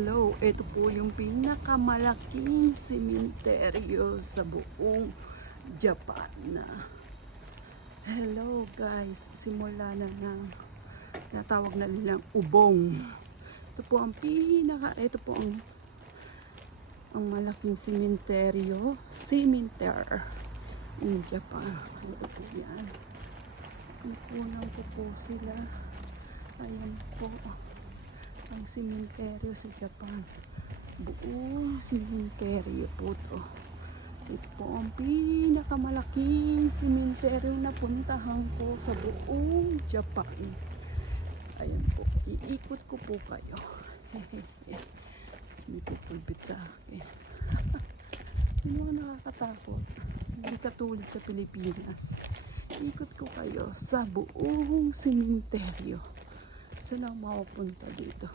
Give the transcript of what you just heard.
Hello, ito po yung pinakamalaking sementeryo sa buong Japan. Hello guys, simula na ng natawag na nilang ubong. Ito po ang ang malaking sementeryo, in Japan. Ito po yan. Ipunan ko po sila. Ayan po ang sementeryo sa Japan. Buong sementeryo po to. Ito po ang pinakamalaking sementeryo na puntahan ko sa buong Japan. Ayan po, iikot ko po kayo. Hindi pupulbit sa akin. Hindi ako nakakatakot. Hindi katulad sa Pilipinas. Ikot ko kayo sa buong sementeryo. Saan ako mapupunta dito?